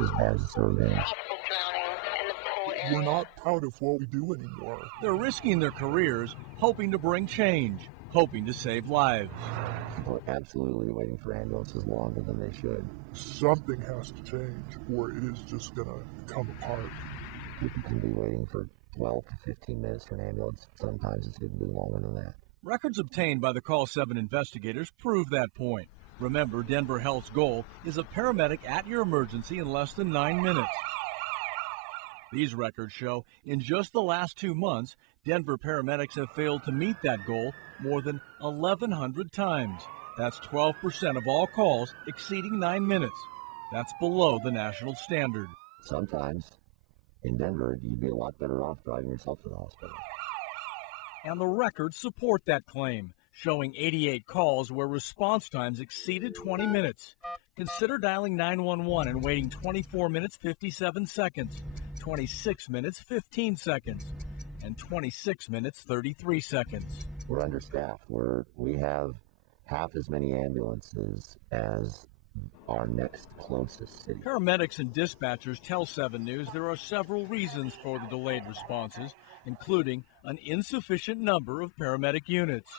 just as bad as it's ever been. We're not proud of what we do anymore. They're risking their careers, hoping to bring change, hoping to save lives. People are absolutely waiting for ambulances longer than they should. Something has to change, or it is just going to come apart. People can be waiting for 12 to 15 minutes for an ambulance. Sometimes it's going to be longer than that. Records obtained by the Call 7 investigators prove that point. Remember, Denver Health's goal is a paramedic at your emergency in less than 9 minutes. These records show in just the last 2 months, Denver paramedics have failed to meet that goal more than 1,100 times. That's 12% of all calls exceeding 9 minutes. That's below the national standard. Sometimes, in Denver, you'd be a lot better off driving yourself to the hospital. And the records support that claim, showing 88 calls where response times exceeded 20 minutes. Consider dialing 911 and waiting 24 minutes 57 seconds, 26 minutes 15 seconds, and 26 minutes 33 seconds. We're understaffed. We have half as many ambulances as our next closest city. Paramedics and dispatchers tell 7 News there are several reasons for the delayed responses, including an insufficient number of paramedic units.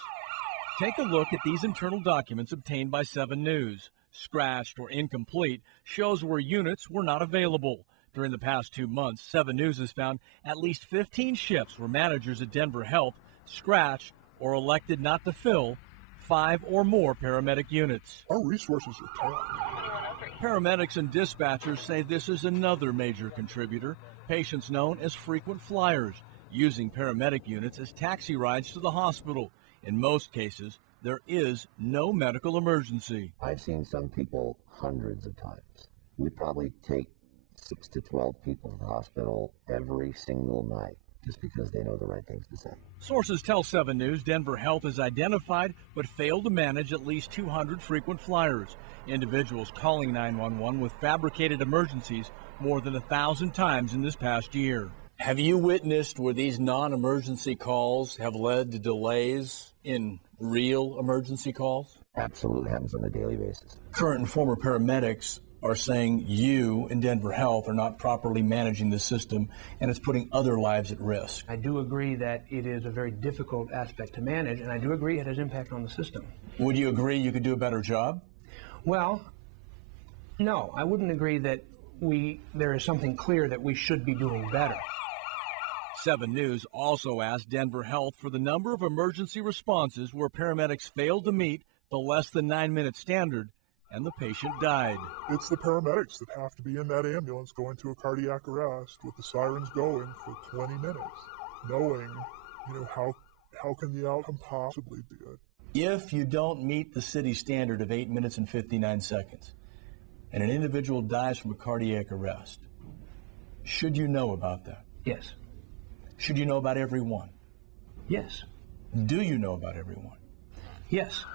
Take a look at these internal documents obtained by 7 News. Scratched or incomplete shows where units were not available. During the past 2 months, 7 News has found at least 15 shifts where managers at Denver Health scratched or elected not to fill 5 or more paramedic units. Our resources are tight. Paramedics and dispatchers say this is another major contributor. Patients known as frequent flyers, using paramedic units as taxi rides to the hospital. In most cases, there is no medical emergency. I've seen some people hundreds of times. We probably take 6 to 12 people to the hospital every single night just because they know the right things to say. Sources tell 7 News Denver Health has identified but failed to manage at least 200 frequent flyers, individuals calling 911 with fabricated emergencies more than 1,000 times in this past year. Have you witnessed where these non-emergency calls have led to delays in real emergency calls? Absolutely happens on a daily basis. Current and former paramedics are saying you and Denver Health are not properly managing the system, and it's putting other lives at risk. I do agree that it is a very difficult aspect to manage, and I do agree it has impact on the system. Would you agree you could do a better job? Well, no, I wouldn't agree that there is something clear that we should be doing better. 7 News also asked Denver Health for the number of emergency responses where paramedics failed to meet the less than 9-minute standard and the patient died. It's the paramedics that have to be in that ambulance going to a cardiac arrest with the sirens going for 20 minutes, knowing, how can the outcome possibly be good? If you don't meet the city standard of 8 minutes and 59 seconds, and an individual dies from a cardiac arrest, should you know about that? Yes. Should you know about every one? Yes. Do you know about every one? Yes.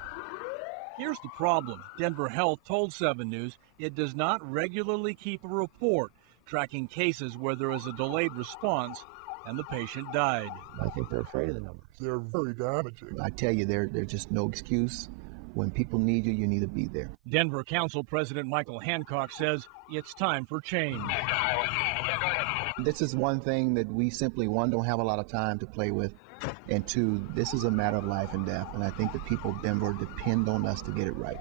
Here's the problem. Denver Health told 7 News it does not regularly keep a report tracking cases where there is a delayed response and the patient died. I think they're afraid of the numbers. They're very damaging. I tell you, there's just no excuse. When people need you, you need to be there. Denver Council President Michael Hancock says it's time for change. This is one thing that we simply, one, don't have a lot of time to play with, and two, this is a matter of life and death, and I think the people of Denver depend on us to get it right.